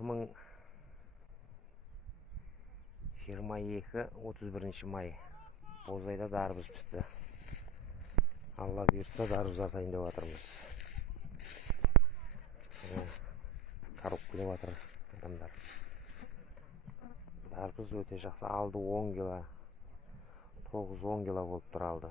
2022-31 may. Bozayda darбыз pişti. Allah buyursa darбыз atayın деп жатырмыз. Карып келіп жатыр адамдар. Darбыз өте жақсы. Алды 10 кило. 9-10 кило болып тұр алды.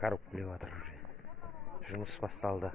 Карып келіп жатыр. Жұмыс басталды.